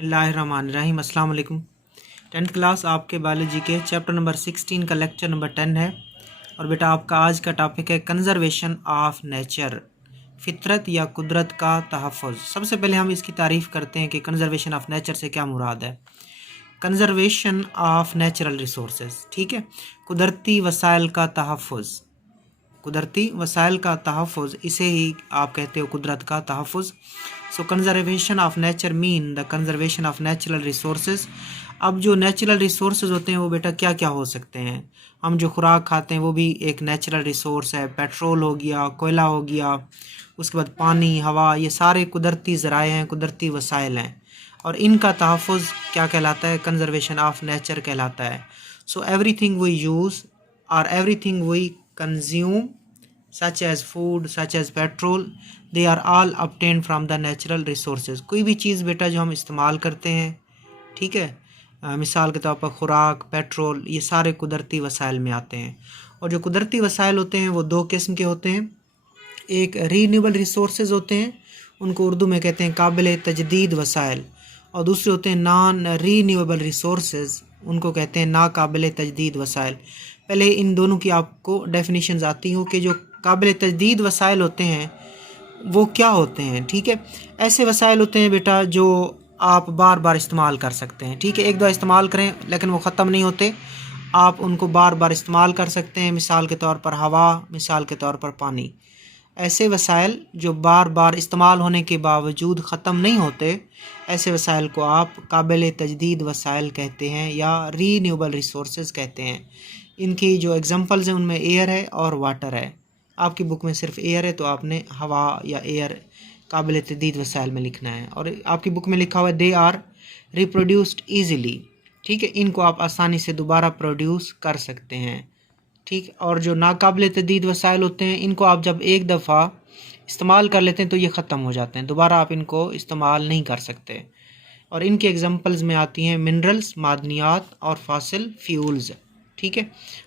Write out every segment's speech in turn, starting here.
बिस्मिल्लाहिर्रहमानिर्रहीम। अस्सलाम वालेकुम। 10th क्लास आपके बायोलॉजी के चैप्टर नंबर 16 का लेक्चर नंबर 10 है। और बेटा आपका आज का टॉपिक है कंजर्वेशन ऑफ नेचर, फितरत या कुदरत का तहफ़्फ़ुज़। सबसे पहले हम इसकी तारीफ़ करते हैं कि कंजर्वेशन ऑफ नेचर से क्या मुराद है। कंजर्वेशन ऑफ नेचुरल रिसोर्सेज, ठीक है, कुदरती वसाइल का तहफ़्फ़ुज़। कुदरती वसाइल का तहफ़्फ़ुज़, इसे ही आप कहते हो कुदरत का तहफ़्फ़ुज़। So conservation of nature mean the conservation of natural resources. अब जो नेचुरल रिसोर्सेज होते हैं वो बेटा क्या क्या हो सकते हैं। हम जो खुराक खाते हैं वो भी एक नेचुरल रिसोर्स है। पेट्रोल हो गया, कोयला हो गया, उसके बाद पानी, हवा, ये सारे कुदरती ज़राए हैं, कुदरती वसाइल हैं। और इनका तहफ़्फ़ुज़ क्या कहलाता है? कंजर्वेशन ऑफ नेचर कहलाता है। सो एवरीथिंग वी यूज़ और everything we consume such as food, such as petrol, they are all obtained from the natural resources। कोई भी चीज़ बेटा जो हम इस्तेमाल करते हैं, ठीक है, मिसाल के तौर पर खुराक, पेट्रोल, ये सारे कुदरती वसाइल में आते हैं। और जो कुदरती वसाइल होते हैं वो दो किस्म के होते हैं। एक रीन्यूएबल रिसोर्सेज होते हैं, उनको उर्दू में कहते हैं काबिल तजदीद वसाइल, और दूसरे होते हैं नॉन रीन्यूएबल रिसोर्सेज, उनको कहते हैं नाकाबिल तजदीद वसाइल। पहले इन दोनों की आपको डेफिनेशंस आती हो कि जो काबिल तजदीद वसाइल होते हैं वो क्या होते हैं। ठीक है, ऐसे वसाइल होते हैं बेटा जो आप बार बार इस्तेमाल कर सकते हैं। ठीक है, एक दो इस्तेमाल करें लेकिन वो ख़त्म नहीं होते, आप उनको बार बार इस्तेमाल कर सकते हैं। मिसाल के तौर पर हवा, मिसाल के तौर पर पानी। ऐसे वसाइल जो बार बार इस्तेमाल होने के बावजूद ख़त्म नहीं होते, ऐसे वसाइल को आप काबिल तजदीद वसाइल कहते हैं या रीन्यूएबल रिसोर्सेज कहते हैं। इनकी जो एग्जांपल्स हैं उनमें एयर है और वाटर है। आपकी बुक में सिर्फ एयर है तो आपने हवा या एयर काबिल तजदीद वसाइल में लिखना है। और आपकी बुक में लिखा हुआ है दे आर रिप्रोड्यूस्ड ईज़िली। ठीक है, इनको आप आसानी से दोबारा प्रोड्यूस कर सकते हैं। ठीक, और जो नाकाबिल तजदीद वसाइल होते हैं इनको आप जब एक दफ़ा इस्तेमाल कर लेते हैं तो ये ख़त्म हो जाते हैं, दोबारा आप इनको इस्तेमाल नहीं कर सकते। और इनके एग्जांपल्स में आती हैं मिनरल्स, मादनियात और फॉसिल फ्यूल्स। ठीक है,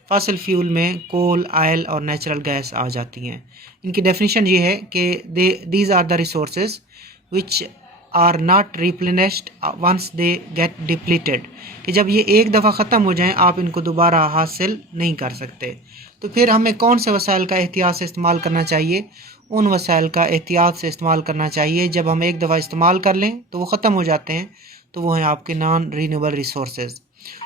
फॉसिल फ्यूल में कोल, ऑयल और नेचुरल गैस आ जाती हैं। इनकी डेफिनेशन ये है कि these are the resources which are not replenished once they get depleted, कि जब ये एक दफ़ा ख़त्म हो जाएं आप इनको दोबारा हासिल नहीं कर सकते। तो फिर हमें कौन से वसाइल का एहतियात से इस्तेमाल करना चाहिए? उन वसाइल का एहतियात से इस्तेमाल करना चाहिए जब हम एक दफ़ा इस्तेमाल कर लें तो वो ख़त्म हो जाते हैं, तो वो हैं आपके non renewable resources.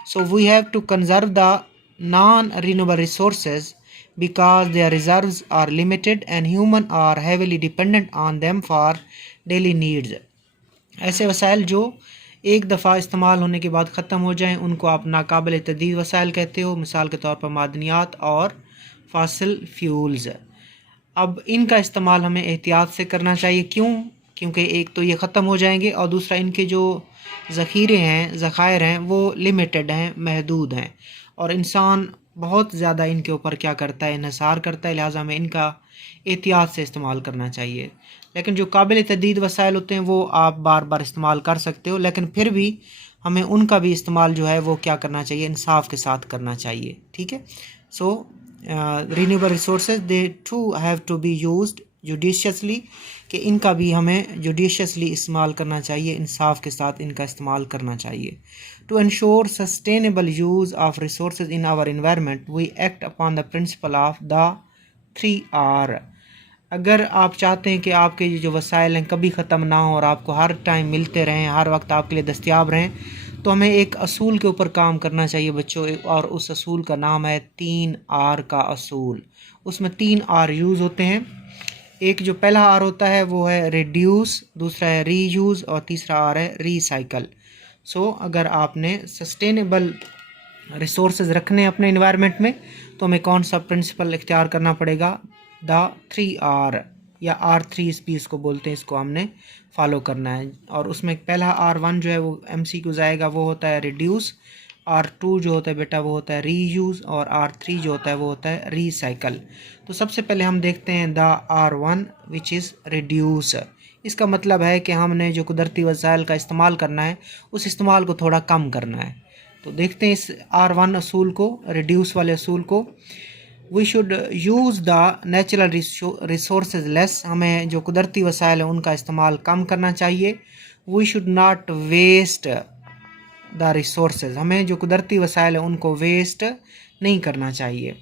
So we have to conserve the non renewable resources because their reserves are limited and human are heavily dependent on them for daily needs। ऐसे वसाइल जो एक दफ़ा इस्तेमाल होने के बाद ख़त्म हो जाएं उनको आप नाकाबिल तजदीद वसाइल कहते हो। मिसाल के तौर पर मादनियात और फॉसिल फ्यूल्स। अब इनका इस्तेमाल हमें एहतियात से करना चाहिए। क्यों? क्योंकि एक तो ये ख़त्म हो जाएंगे और दूसरा इनके जो ज़ख़ीरे हैं, ज़ख़ायर हैं, वो लिमिटेड हैं, महदूद हैं, और इंसान बहुत ज़्यादा इनके ऊपर क्या करता है, इन्हिसार करता है। लिहाजा हमें इनका एहतियात से इस्तेमाल करना चाहिए। लेकिन जो काबिल तजदीद वसाइल होते हैं वो आप बार बार इस्तेमाल कर सकते हो, लेकिन फिर भी हमें उनका भी इस्तेमाल जो है वो क्या करना चाहिए, इंसाफ के साथ करना चाहिए। ठीक है, so renewable resources they to have to be used judiciously, कि इनका भी हमें जुडिशियसली इस्तेमाल करना चाहिए, इंसाफ के साथ इनका इस्तेमाल करना चाहिए। To ensure sustainable use of resources in our environment we act upon the principle of the 3R। अगर आप चाहते हैं कि आपके जो वसाइल हैं कभी ख़त्म ना हो और आपको हर टाइम मिलते रहें, हर वक्त आपके लिए दस्तयाब रहें, तो हमें एक असूल के ऊपर काम करना चाहिए बच्चों। और उस असूल का नाम है 3R का असूल। उसमें 3R यूज़ होते हैं। एक जो पहला आर होता है वो है रिड्यूस, दूसरा है रीयूज़ और तीसरा आर है रीसाइकल। सो अगर आपने सस्टेनेबल रिसोर्सेज रखने अपने इन्वायरमेंट में तो हमें कौन सा प्रिंसिपल इख्तियार करना पड़ेगा? द 3R या R3 भी इसको बोलते हैं, इसको हमने फॉलो करना है। और उसमें पहला R1 जो है वो MCQ आएगा, वो होता है रिड्यूस। R2 जो होता है बेटा वो होता है रीयूज़, और R3 जो होता है वो होता है रीसाइकल। तो सबसे पहले हम देखते हैं the R1 which is reduce. इसका मतलब है कि हमने जो कुदरती वसाइल का इस्तेमाल करना है उस इस्तेमाल को थोड़ा कम करना है। तो देखते हैं इस R1 असूल को, रिड्यूस वाले असूल को। We should use the natural resources less, हमें जो कुदरती वसाइल हैं उनका इस्तेमाल कम करना चाहिए। We should not waste the resources, हमें जो कुदरती वसाइल है उनको वेस्ट नहीं करना चाहिए।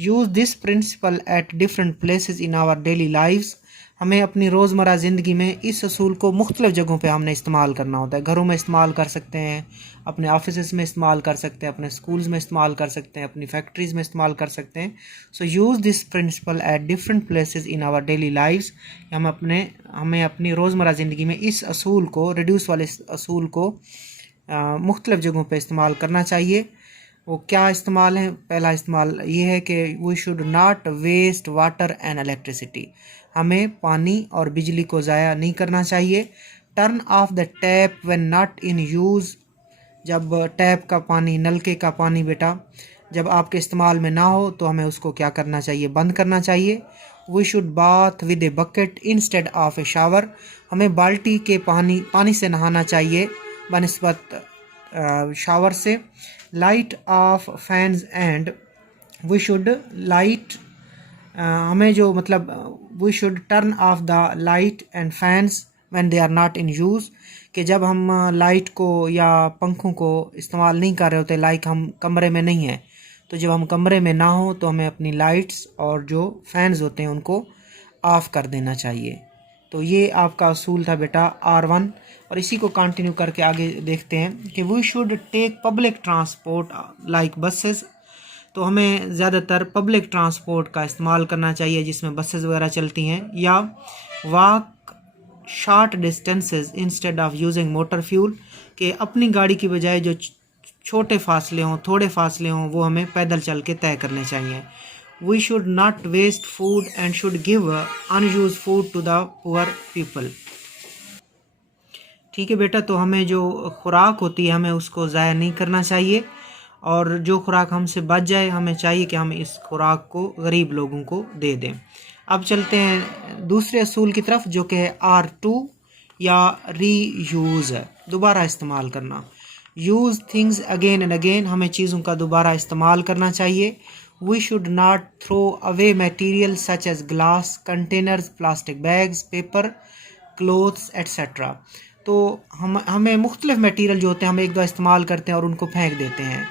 Use this principle at different places in our daily lives, हमें अपनी रोज़मर्रा ज़िंदगी में इस असूल को मुख्तलिफ़ जगहों पे हमने इस्तेमाल करना होता है। घरों में इस्तेमाल कर सकते हैं, अपने ऑफिस में इस्तेमाल कर सकते हैं, अपने स्कूल्स में इस्तेमाल कर सकते हैं, अपनी फैक्ट्रीज़ में इस्तेमाल कर सकते हैं। So use this principle at different places in our daily lives, हमें अपनी रोज़मर्रा ज़िंदगी में इस असूल को, रिड्यूस वाले असूल को मुख्तलिफ़ जगहों पे इस्तेमाल करना चाहिए। वो क्या इस्तेमाल है? पहला इस्तेमाल ये है कि we should not waste water and electricity, हमें पानी और बिजली को ज़ाया नहीं करना चाहिए। Turn off the tap when not in use, जब टैप का पानी, नलके का पानी बेटा जब आपके इस्तेमाल में ना हो तो हमें उसको क्या करना चाहिए? बंद करना चाहिए। We should bath with a bucket instead of a shower, हमें बाल्टी के पानी से नहाना चाहिए बनिस्बत शावर से। Light off fans and we should light, हमें जो मतलब we should turn off the light and fans when they are not in use, कि जब हम लाइट को या पंखों को इस्तेमाल नहीं कर रहे होते, लाइक हम कमरे में नहीं हैं, तो जब हम कमरे में ना हो तो हमें अपनी लाइट्स और जो फैंस होते हैं उनको ऑफ़ कर देना चाहिए। तो ये आपका असूल था बेटा R1, और इसी को कंटिन्यू करके आगे देखते हैं कि we should take public transport like buses, तो हमें ज़्यादातर पब्लिक ट्रांसपोर्ट का इस्तेमाल करना चाहिए जिसमें बसेस वगैरह चलती हैं, या walk short distances instead of using motor fuel, कि अपनी गाड़ी की बजाय जो छोटे फासले हों, थोड़े फासले हों, वो हमें पैदल चल के तय करने चाहिए। We should not waste food and should give unused food to the poor people. ठीक है बेटा, तो हमें जो खुराक होती है हमें उसको ज़ाया नहीं करना चाहिए, और जो खुराक हमसे बच जाए हमें चाहिए कि हम इस खुराक को गरीब लोगों को दे दें। अब चलते हैं दूसरे असूल की तरफ जो कि है R2 या रीयूज़, दोबारा इस्तेमाल करना। Use things again and again, हमें चीज़ों का दोबारा इस्तेमाल करना चाहिए। We should not throw away material such as glass containers, plastic bags, paper, clothes etcetera. तो हमें मुख्तलिफ़ मटेरियल जो होते हैं हम एक दो इस्तेमाल करते हैं और उनको फेंक देते हैं,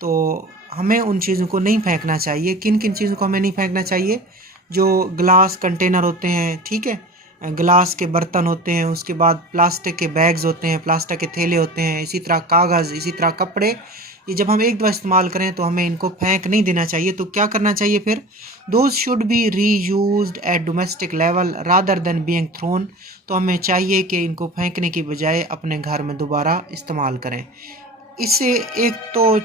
तो हमें उन चीज़ों को नहीं फेंकना चाहिए। किन किन चीज़ों को हमें नहीं फेंकना चाहिए? जो ग्लास कंटेनर होते हैं, ठीक है, ग्लास के बर्तन होते हैं, उसके बाद प्लास्टिक के बैग्स होते हैं, प्लास्टिक के थैले होते हैं, इसी तरह कागज़, इसी तरह कपड़े, ये जब हम एक दफ़ा इस्तेमाल करें तो हमें इनको फेंक नहीं देना चाहिए। तो क्या करना चाहिए फिर? Those should be reused at domestic level rather than being thrown, तो हमें चाहिए कि इनको फेंकने की बजाय अपने घर में दोबारा इस्तेमाल करें। इससे एक तो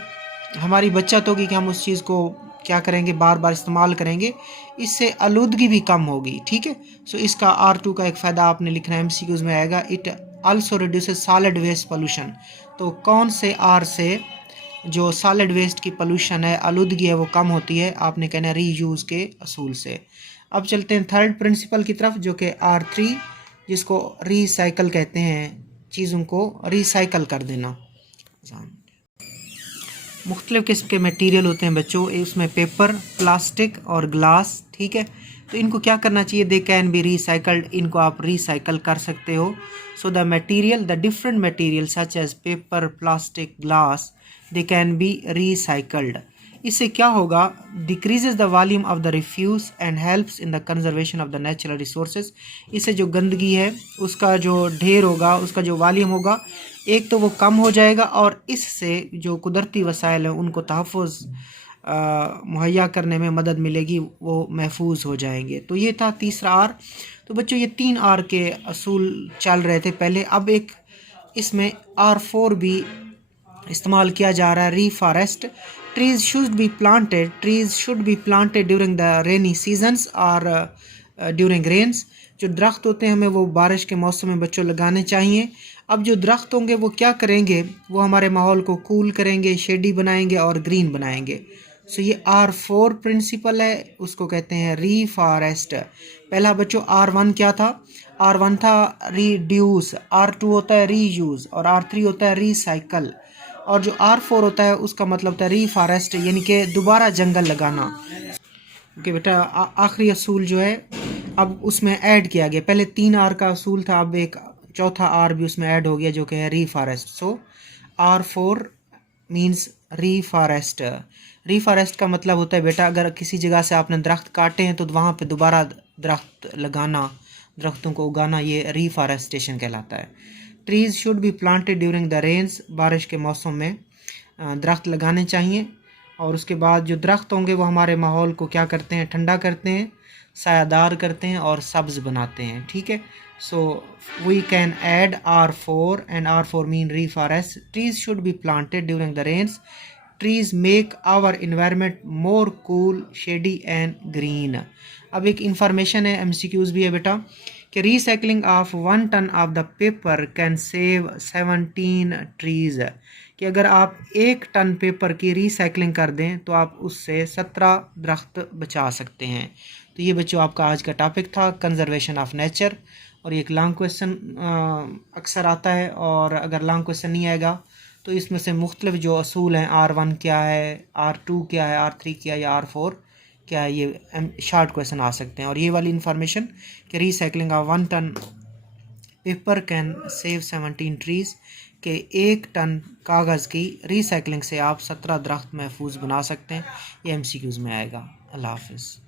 हमारी बचत होगी कि हम उस चीज़ को क्या करेंगे, बार बार इस्तेमाल करेंगे, इससे आलूदगी भी कम होगी। ठीक है, सो इसका R2 का एक फ़ायदा आपने लिखना है, MCQs में आएगा। It also reduces solid waste pollution, तो कौन से R से जो सॉलिड वेस्ट की पोल्यूशन है, आलूदगी है, वो कम होती है? आपने कहना है रीयूज़ के असूल से। अब चलते हैं थर्ड प्रिंसिपल की तरफ जो कि R3, जिसको रीसाइकल कहते हैं, चीज़ों को रीसाइकल कर देना। मुख्तलिफ़ किस्म के मटेरियल होते हैं बच्चों, इसमें पेपर, प्लास्टिक और ग्लास, ठीक है, तो इनको क्या करना चाहिए? दे कैन बी रिसाइकल्ड, इनको आप रिसाइकल कर सकते हो। So the material, the different material such as paper, plastic, glass, they can be recycled. इससे क्या होगा? Decreases the volume of the refuse and helps in the conservation of the natural resources, इससे जो गंदगी है उसका जो ढेर होगा, उसका जो वॉल्यूम होगा, एक तो वो कम हो जाएगा, और इससे जो कुदरती वसाइल हैं उनको तहफ़्फ़ुज़ मुहैया करने में मदद मिलेगी, वो महफूज हो जाएंगे। तो ये था तीसरा R। तो बच्चों ये 3 R के असूल चल रहे थे पहले, अब एक इसमें R4 भी इस्तेमाल किया जा रहा है, reforest. Trees should be planted during the rainy seasons और ड्यूरिंग रेन्स, जो दरख्त होते हैं हमें वो बारिश के मौसम में बच्चों लगाने चाहिए। अब जो दरख्त होंगे वो क्या करेंगे? वो हमारे माहौल को कूल करेंगे, शेडी बनाएंगे और ग्रीन बनाएंगे। सो ये R4 प्रिंसिपल है, उसको कहते हैं रीफॉरेस्ट। पहला बच्चों R1 क्या था? R1 था रीड्यूस, R2 होता है रीयूज़, और R3 होता है रीसाइकल, और जो R4 होता है उसका मतलब होता है रीफॉरेस्ट, यानी कि दोबारा जंगल लगाना। ओके बेटा, आखिरी असूल जो है अब उसमें ऐड किया गया। पहले 3 R का असूल था, अब एक चौथा आर भी उसमें ऐड हो गया जो कि है रीफॉरेस्ट। सो R4 मीन्स रीफॉरेस्ट। रीफॉरेस्ट का मतलब होता है बेटा अगर किसी जगह से आपने दरख्त काटे हैं तो वहाँ पे दोबारा दरख्त लगाना, दरख्तों को उगाना, ये रीफॉरेस्टेशन कहलाता है। Trees should be planted during the rains, बारिश के मौसम में दरख्त लगाने चाहिए। और उसके बाद जो दरख्त होंगे वो हमारे माहौल को क्या करते हैं, ठंडा करते हैं, सायादार करते हैं और सब्ज़ बनाते हैं। ठीक है, so we can add R4 and R4 mean reforest. Trees should be planted during the rains. Trees make our environment more cool, shady and green. अब एक इंफॉर्मेशन है, MCQs भी है बेटा, कि recycling of 1 ton of the paper can save 17 trees. कि अगर आप 1 टन पेपर की रिसाइकलिंग कर दें तो आप उससे 17 दरख्त बचा सकते हैं। तो ये बच्चों आपका आज का टॉपिक था कंजर्वेशन ऑफ नेचर। और ये एक लॉन्ग क्वेश्चन अक्सर आता है, और अगर लॉन्ग क्वेश्चन नहीं आएगा तो इसमें से मुख्तलिफ जो असूल हैं, R1 क्या है, R2 क्या है, R3 क्या है या R4 क्या है, ये शॉर्ट क्वेश्चन आ सकते हैं। और ये वाली इन्फॉर्मेशन कि recycling of 1 ton paper can save 17 trees, के 1 टन कागज़ की रिसाइकलिंग से आप 17 दरख्त महफूज बना सकते हैं। ये MCQs में आएगा। अल्लाह हाफिज़।